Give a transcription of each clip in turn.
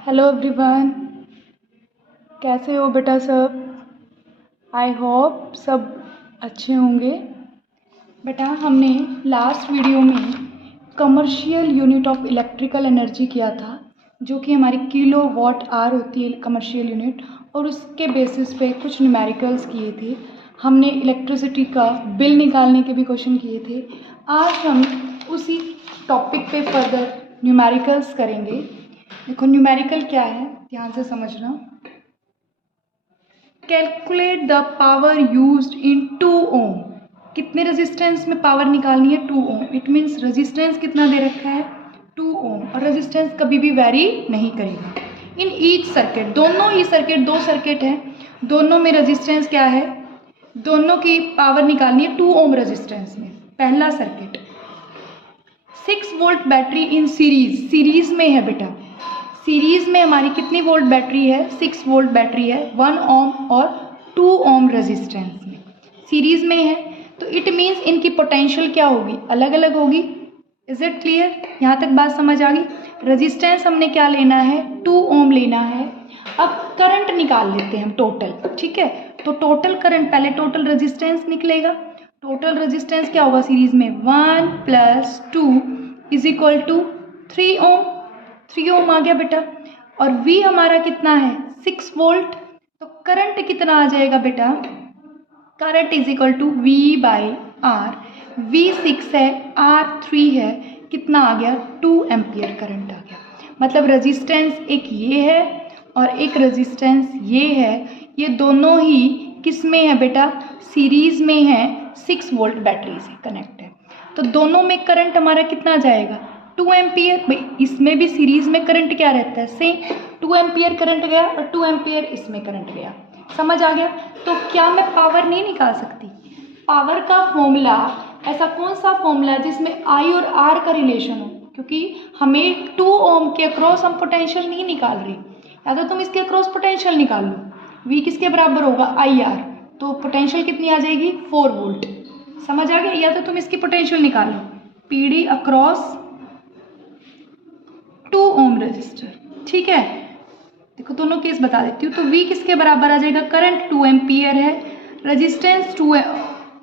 Hello everyone, कैसे हो बेटा सब। आई होप सब अच्छे होंगे। बेटा हमने लास्ट वीडियो में commercial unit of electrical energy किया था, जो कि हमारी किलो वॉट आवर होती है कमर्शियल यूनिट, और उसके बेसिस पे कुछ न्यूमेरिकल्स किए थे। हमने इलेक्ट्रिसिटी का बिल निकालने के भी क्वेश्चन किए थे। आज हम उसी टॉपिक पे फर्दर न्यूमेरिकल्स करेंगे। देखो न्यूमेरिकल क्या है, ध्यान से समझना। Calculate the power used in 2 ओम। कितने रेजिस्टेंस में पावर निकालनी है? 2 ओम। इट मीन्स रेजिस्टेंस कितना दे रखा है? 2 ओम। और रेजिस्टेंस कभी भी वैरी नहीं करेगा। इन ईच सर्किट, दोनों ही सर्किट, 2 सर्किट हैं, दोनों में रेजिस्टेंस क्या है? दोनों की पावर निकालनी है 2 ओम रेजिस्टेंस में। पहला circuit 6 volt battery in series में है बेटा। सीरीज में हमारी कितनी वोल्ट बैटरी है? 6 वोल्ट बैटरी है 1 ओम और 2 ओम रेजिस्टेंस में। सीरीज में है तो इट मीन्स इनकी पोटेंशियल क्या होगी? अलग अलग होगी। Is it clear? यहाँ तक बात समझ आ गई। रेजिस्टेंस हमने क्या लेना है? 2 ओम लेना है। अब करंट निकाल लेते हैं हम टोटल, ठीक है। तो टोटल करंट, पहले टोटल रेजिस्टेंस निकलेगा। टोटल रेजिस्टेंस क्या होगा सीरीज में? 1 + 2 = 3 ओम। 3 ओम आ गया बेटा। और V हमारा कितना है? 6 वोल्ट। तो करंट कितना आ जाएगा बेटा? Current = V/R। V 6 है, R 3 है, कितना आ गया? 2 एम्पियर करंट आ गया। मतलब रेजिस्टेंस एक ये है और एक रेजिस्टेंस ये है। ये दोनों ही किस में है बेटा? सीरीज में है, 6 वोल्ट बैटरी से कनेक्ट है। तो दोनों में करंट हमारा कितना जाएगा? 2 एम्पियर। भाई इसमें भी सीरीज में करंट क्या रहता है? सेम। 2 एम्पियर करंट गया और 2 एम्पियर इसमें करंट गया। समझ आ गया? तो क्या मैं पावर नहीं निकाल सकती? पावर का फॉर्मूला, ऐसा कौन सा फॉर्मूला जिसमें I और R का रिलेशन हो? क्योंकि हमें 2 ओम के अक्रॉस हम पोटेंशियल नहीं निकाल रही। या तो तुम इसके अक्रॉस पोटेंशियल निकाल लो, V किसके बराबर होगा? IR। तो पोटेंशियल कितनी आ जाएगी? 4 वोल्ट। समझ आ गया? या तो तुम इसकी पोटेंशियल निकालो, PD अक्रॉस 2 ओम रेजिस्टर, ठीक है। देखो दोनों केस बता देती हूँ। तो V किसके बराबर आ जाएगा? करंट 2 एम्पियर है, रेजिस्टेंस 2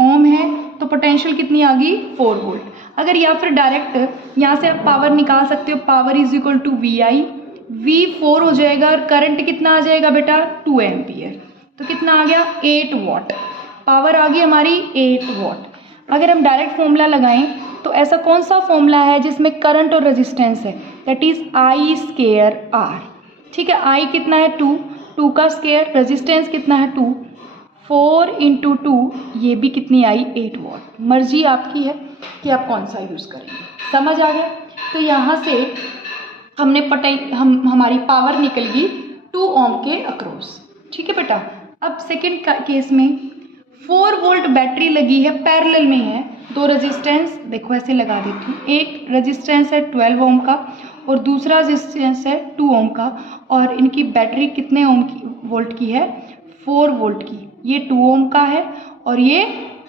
ओम है, तो पोटेंशियल कितनी आ गई? 4 वोल्ट। अगर या फिर डायरेक्ट यहाँ से आप पावर निकाल सकते हो, पावर = VI। V 4 हो जाएगा और करंट कितना आ जाएगा बेटा? 2 एम्पियर। तो कितना आ गया? 8 वॉट। पावर आ गई हमारी 8 वॉट। अगर हम डायरेक्ट फॉर्मूला लगाएं तो ऐसा कौन सा फॉर्मूला है जिसमें करंट और रेजिस्टेंस है? That is I²R। ठीक है, I कितना है? 2, 2 का स्क्वायर, रेजिस्टेंस कितना है? 2, 4 × 2, ये भी कितनी आई? 8 वॉट। मर्जी आपकी है कि आप कौन सा यूज़ करेंगे। समझ आ गया? तो यहाँ से हमने हमारी पावर निकल गई 2 ओम के अक्रॉस, ठीक है बेटा। अब सेकेंड केस में 4 वोल्ट बैटरी लगी है, पैरेलल में है, 2 रेजिस्टेंस, देखो ऐसे लगा देती हूँ। एक रेजिस्टेंस है 12 ओम का और दूसरा रेजिस्टेंस है 2 ओम का, और इनकी बैटरी कितने वोल्ट की है? 4 वोल्ट की। ये 2 ओम का है और ये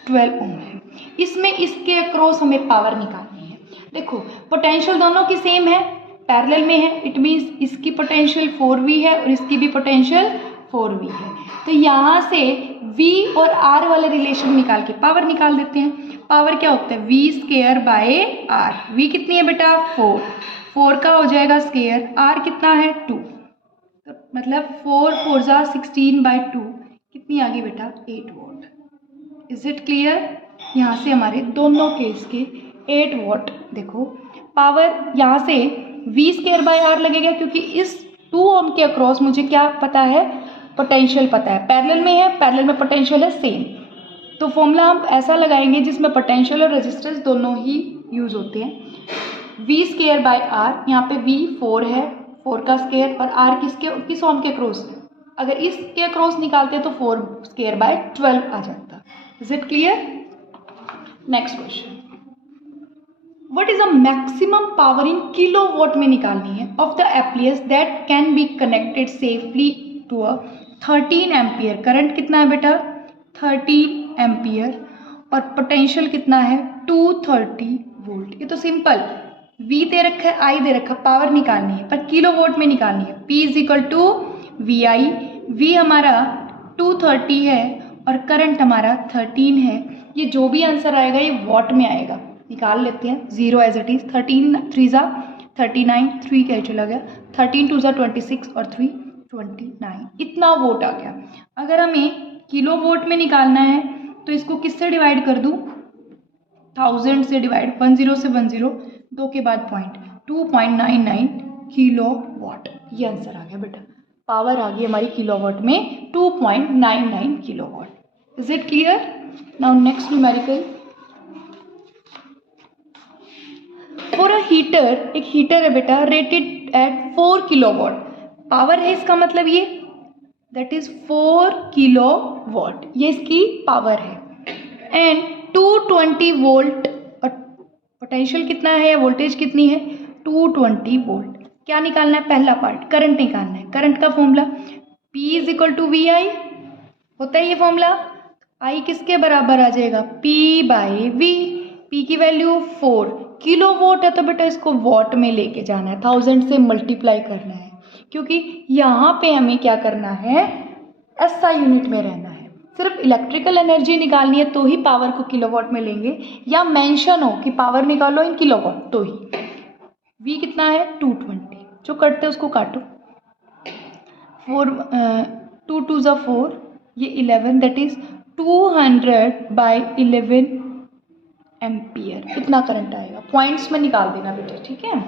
12 ओम है। इसमें इसके अक्रॉस हमें पावर निकालनी है। देखो पोटेंशियल दोनों की सेम है, पैरेलल में है, इट मीन्स इसकी पोटेंशियल 4V है और इसकी भी पोटेंशियल 4V है। तो यहाँ से V और R वाले रिलेशन निकाल के पावर निकाल देते हैं। पावर क्या होता है? V²/R। V कितनी है बेटा? 4। 4 का हो जाएगा स्क्वायर, R कितना है? 2। तो मतलब 4 × 4 = 16/2, कितनी आ गई बेटा? 8 वॉट। Is it clear? यहाँ से हमारे दोनों केस के 8 वॉट। देखो पावर यहाँ से V²/R लगेगा, क्योंकि इस 2 ओम के अक्रॉस मुझे क्या पता है? पोटेंशियल पता है। पैरेलल में है, पैरेलल में पोटेंशियल है सेम। तो फॉर्मूला हम ऐसा लगाएंगे जिसमें पोटेंशियल और रेजिस्टेंस दोनों ही यूज होते हैं। V²/R, यहाँ पे V 4 है, 4 का स्क्वायर, और R किस ओम के अक्रॉस है? अगर इसके अक्रॉस निकालते तो 4² आ जाता। Is it clear? Next question, what is the maximum power in kilowatt में निकालनी है of the appliance that can be connected safely to a 13 ampere. Current कितना है बेटा? 13 एम्पियर और पोटेंशियल कितना है? 230 वोल्ट। ये तो सिंपल, V दे रखा है, I दे रखा, पावर निकालनी है पर किलोवाट में निकालनी है। P is equal to VI, V हमारा 230 है और करंट हमारा 13 है। ये जो भी आंसर आएगा ये वॉट में आएगा, निकाल लेते हैं। 0 एज इट इज, 13 3 ज़ा 39, 3 क्या चला गया, 13 2 ज़ा 26 और 3 29, इतना वोट आ गया। अगर हमें किलो वोट में निकालना है तो इसको किससे डिवाइड कर दूँ, 1000 से डिवाइड, 10 से 10, 2 के बाद पॉइंट, 2.99 किलो वाट, ये आंसर आ गया बेटा। पावर आ गई हमारी किलोवाट में 2.99 kilowatt. Is it clear? Now next numerical. For a heater, एक हीटर है बेटा, रेटेड एट 4 किलोवाट, पावर है इसका मतलब ये, दैट इज 4 किलोवाट, ये इसकी पावर है। एंड 220 वोल्ट, और पोटेंशियल कितना है या वोल्टेज कितनी है, 220 वोल्ट। क्या निकालना है, पहला पार्ट करंट निकालना है। करंट का formula P is equal to VI होता है, ये फॉर्मूला। I किसके बराबर आ जाएगा, P बाई V, P की वैल्यू 4 किलो वोट है तो बेटा इसको वॉट में लेके जाना है, 1000 से मल्टीप्लाई करना है, क्योंकि यहाँ पे हमें क्या करना है, SI यूनिट में रहना है। सिर्फ इलेक्ट्रिकल एनर्जी निकालनी है तो ही पावर को किलोवाट में लेंगे, या मेंशन हो कि पावर निकालो इन किलोवाट तो ही। V कितना है, 220, जो कटते हैं उसको काटो, 2 2 ज़ा 4, ये 11, दैट इज 200/11 एम्पियर, इतना करंट आएगा। पॉइंट्स में निकाल देना बेटा, ठीक है,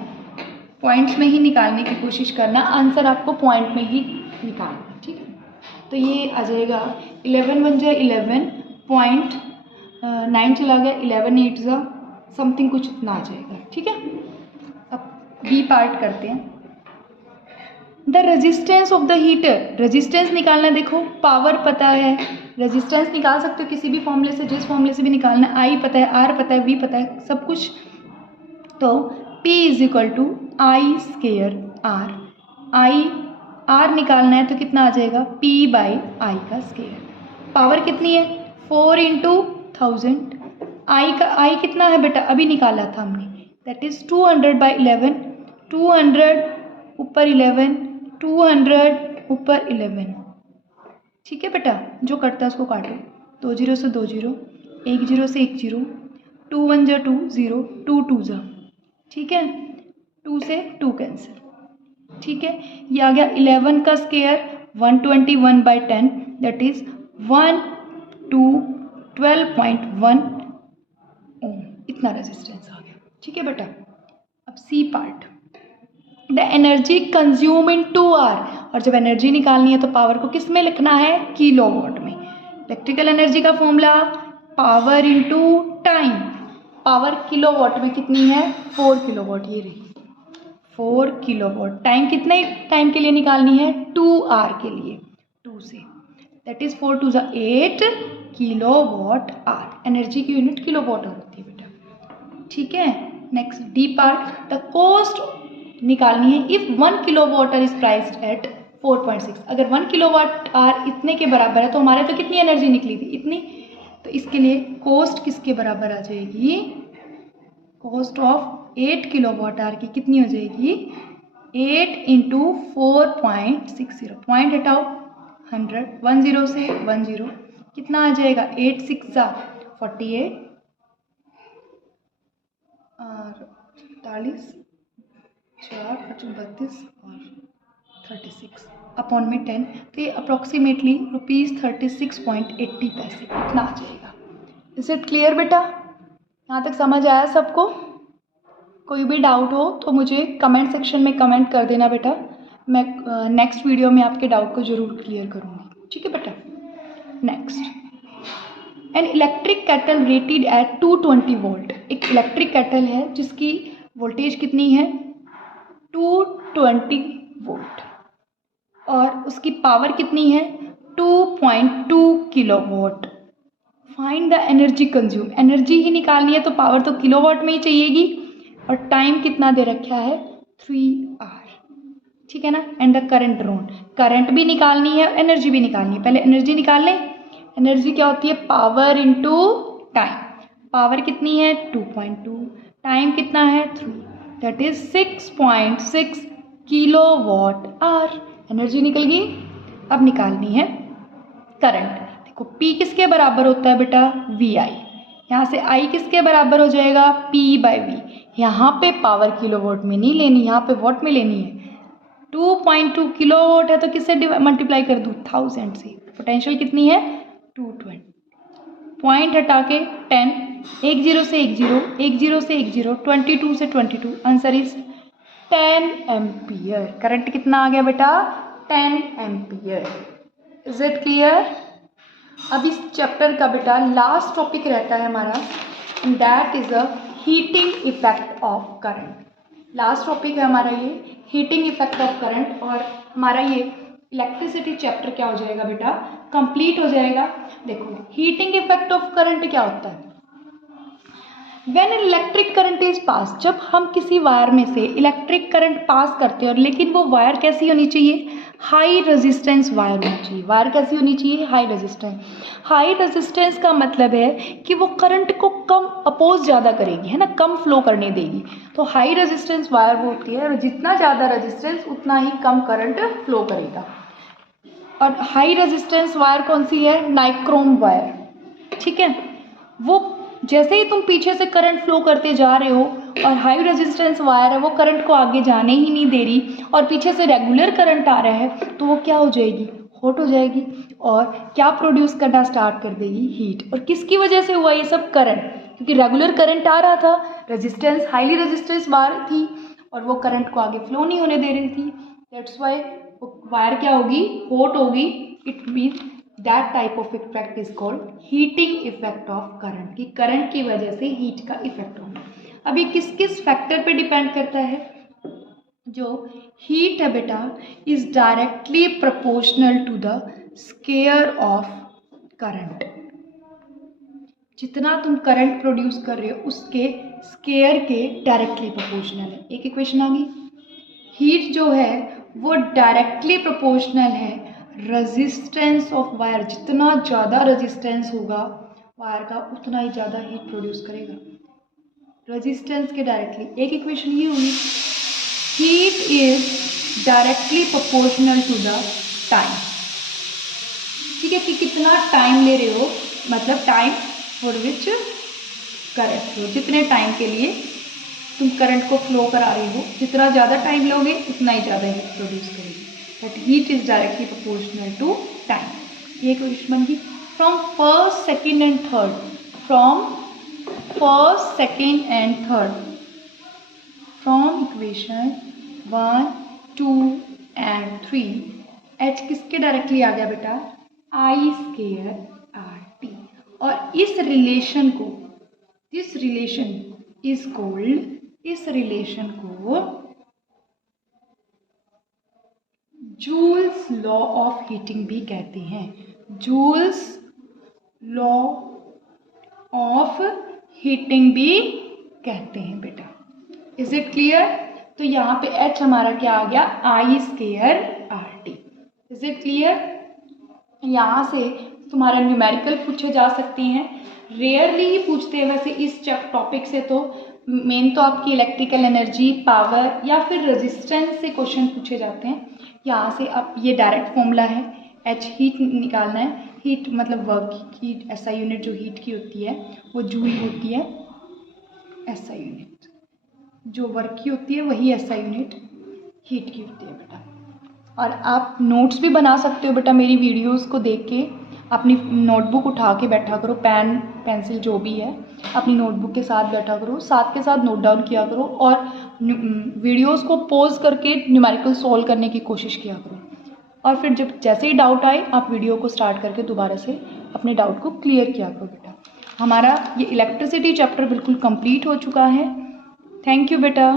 पॉइंट्स में ही निकालने की कोशिश करना, आंसर आपको पॉइंट में ही निकालना, ठीक है। तो ये आ जाएगा 11 1 जा 11.9 चला गया, 11 8 जा समथिंग कुछ इतना आ जाएगा, ठीक है। अब बी पार्ट करते हैं। The resistance of the heater, resistance निकालना, देखो पावर पता है, रेजिस्टेंस निकाल सकते हो किसी भी फॉर्मूले से, जिस फॉर्मूले से भी निकालना है। आई पता है, आर पता है, वी पता है, सब कुछ। तो P is equal to I square R, I R निकालना है तो कितना आ जाएगा, P बाई आई का स्केयर। पावर कितनी है, 4 इंटू 1000, आई का आई कितना है बेटा, अभी निकाला था हमने, दैट इज 200/11, 200 ऊपर 11, 200 ऊपर 11, ठीक है बेटा। जो कटता है उसको काटो, 2 0 से 2 0, 1 0 से 1 0, 2 1 जा 2 0, 2 2 जा, ठीक है, 2 से 2 कैंसिल, ठीक है। ये आ गया 11 का स्केयर 121/10, दैट इज 12.1 ओम, इतना रेजिस्टेंस आ गया, ठीक है बेटा। अब C part, the energy consume in 2 hour, और जब एनर्जी निकालनी है तो पावर को किस में लिखना है, किलोवाट में। इलेक्ट्रिकल एनर्जी का formula power into time, power kilowatt में कितनी है, 4 किलोवाट, ये रही 4 किलोवाट। टाइम कितने टाइम के लिए निकालनी है, 2 आवर के लिए, 2 से, दैट इज 4 2 ज़ा 8 किलोवाट आवर। एनर्जी की यूनिट किलोवाट होती है बेटा, ठीक है। Next D part, the cost निकालनी है if 1 kilowatt hour is priced eight 4.6, अगर 1 किलोवाट आवर इतने के बराबर है तो हमारे तो कितनी एनर्जी निकली थी, इतनी। तो इसके लिए कॉस्ट किसके बराबर आ जाएगी, कॉस्ट ऑफ 8 किलोवाट आवर की कितनी हो जाएगी, 8 इंटू 4.60, पॉइंट हटाओ, 100, 1 0 से 1 0, कितना आ जाएगा, 8 6 ज़ा 48 और 40, 4 5 32 और 36 अपॉन में 10, तो ये अप्रॉक्सीमेटली ₹36.80 इतना आ जाएगा। इज इट क्लियर बेटा, यहाँ तक समझ आया सबको? कोई भी डाउट हो तो मुझे कमेंट सेक्शन में कमेंट कर देना बेटा, मैं नेक्स्ट वीडियो में आपके डाउट को ज़रूर क्लियर करूँगी, ठीक है बेटा। Next, an electric cattle rated eight 220 volt, एक इलेक्ट्रिक कैटल है जिसकी वोल्टेज कितनी है, 220 वोल्ट, और उसकी पावर कितनी है, 2.2 kilowatt. Find the energy consume, energy ही निकालनी है तो पावर तो किलोवाट में ही चाहिएगी, और टाइम कितना दे रखा है, 3 आवर, ठीक है ना। And the current drawn, current भी निकालनी है, एनर्जी भी निकालनी है। पहले एनर्जी निकाल लें, एनर्जी क्या होती है, पावर इंटू टाइम, पावर कितनी है 2.2, टाइम कितना है 3, that is 6.6 kilowatt hour. Energy निकल गई। अब निकालनी है करंट। देखो P किसके बराबर होता है बेटा, VI। यहाँ से I किसके बराबर हो जाएगा, P/V। यहाँ पे पावर किलोवाट में नहीं लेनी, यहाँ पे वॉट में लेनी है। 2.2 किलोवाट है तो किससे मल्टीप्लाई कर दूँ, 1000 से। पोटेंशियल कितनी है, 220। पॉइंट हटा के 10, 1 0 से 1 0, 1 0 से 1 0, 22 से 22, आंसर इज 10 एम्पियर। करंट कितना आ गया बेटा, 10 एम्पियर। Is it clear. अब इस चैप्टर का बेटा लास्ट टॉपिक रहता है हमारा, that is a heating effect of current. Last topic है हमारा ये हीटिंग इफेक्ट ऑफ करंट, और हमारा ये इलेक्ट्रिसिटी चैप्टर क्या हो जाएगा बेटा, कंप्लीट हो जाएगा। देखो हीटिंग इफेक्ट ऑफ करंट क्या होता है, when electric current is pass, जब हम किसी वायर में से इलेक्ट्रिक करंट पास करते हैं, और लेकिन वो वायर कैसी होनी चाहिए, हाई रेजिस्टेंस वायर होनी चाहिए। वायर कैसी होनी चाहिए, हाई रेजिस्टेंस। हाई रेजिस्टेंस का मतलब है कि वो करंट को कम अपोज ज़्यादा करेगी, है ना, कम फ्लो करने देगी। तो हाई रेजिस्टेंस वायर वो होती है, और जितना ज़्यादा रेजिस्टेंस उतना ही कम करंट फ्लो करेगा। और हाई रेजिस्टेंस वायर कौन सी है, नाइक्रोम वायर, ठीक है। वो जैसे ही तुम पीछे से करंट फ्लो करते जा रहे हो, और हाई रेजिस्टेंस वायर है वो करंट को आगे जाने ही नहीं दे रही, और पीछे से रेगुलर करंट आ रहा है, तो वो क्या हो जाएगी, हॉट हो जाएगी, और क्या प्रोड्यूस करना स्टार्ट कर देगी, हीट। और किसकी वजह से हुआ ये सब, करंट, क्योंकि रेगुलर करंट आ रहा था, रेजिस्टेंस हाईली रेजिस्टेंस वायर थी, और वो करंट को आगे फ्लो नहीं होने दे रही थी। दैट्स वाई वायर क्या होगी, हॉट होगी। It means that type of effect is called heating effect of current, कि करंट की वजह से हीट का इफेक्ट होगा। अब ये किस किस फैक्टर पे डिपेंड करता है, जो हीट है बेटा is directly proportional to the square of current. जितना तुम करंट प्रोड्यूस कर रहे हो उसके स्केयर के डायरेक्टली प्रोपोर्शनल है। एक इक्वेशन आ गई। हीट जो है वो डायरेक्टली प्रोपोर्शनल है रेजिस्टेंस ऑफ वायर। जितना ज़्यादा रेजिस्टेंस होगा वायर का, उतना ही ज़्यादा हीट प्रोड्यूस करेगा, रेजिस्टेंस के डायरेक्टली। एक इक्वेशन ये हुई, heat is directly proportional to the time, ठीक है, कि कितना टाइम ले रहे हो, मतलब time for which current flow, जितने टाइम के लिए तुम करंट को फ्लो करा रहे हो, जितना ज़्यादा टाइम लोगे उतना ही ज़्यादा हीट प्रोड्यूस करेगी। But heat is directly proportional to time. ये क्वेश्चन बन गई। From first, second and third, from first, second and third, from equation 1, 2 and 3, H किसके डायरेक्टली आ गया बेटा, आई स्केयर आर टी। और इस रिलेशन को, दिस रिलेशन इज कॉल्ड, इस रिलेशन को जूल्स लॉ ऑफ हीटिंग भी कहते हैं। जूल्स लॉ ऑफ हीटिंग भी कहते हैं बेटा। Is it clear. तो यहाँ पे एच हमारा क्या आ गया, आई square R T. Is it clear. यहाँ से तुम्हारा न्यूमेरिकल पूछे जा सकते हैं, रेयरली ही पूछते हैं वैसे इस टॉपिक से। तो मेन तो आपकी इलेक्ट्रिकल एनर्जी, पावर या फिर रेजिस्टेंस से क्वेश्चन पूछे जाते हैं। यहाँ से अब ये डायरेक्ट फॉर्मूला है, एच हीट निकालना है। हीट मतलब वर्क हीट, एसआई यूनिट जो हीट की होती है वो जूल होती है। एसआई यूनिट जो वर्क की होती है वही एसआई यूनिट हीट की होती है बेटा। और आप नोट्स भी बना सकते हो बेटा, मेरी वीडियोस को देख के अपनी नोटबुक उठा के बैठा करो, पेन पेंसिल जो भी है अपनी नोटबुक के साथ बैठा करो, साथ के साथ नोट डाउन किया करो, और वीडियोस को पॉज करके न्यूमेरिकल सॉल्व करने की कोशिश किया करो। और फिर जब जैसे ही डाउट आए आप वीडियो को स्टार्ट करके दोबारा से अपने डाउट को क्लियर किया करो बेटा। हमारा ये इलेक्ट्रिसिटी चैप्टर बिल्कुल कंप्लीट हो चुका है। थैंक यू बेटा।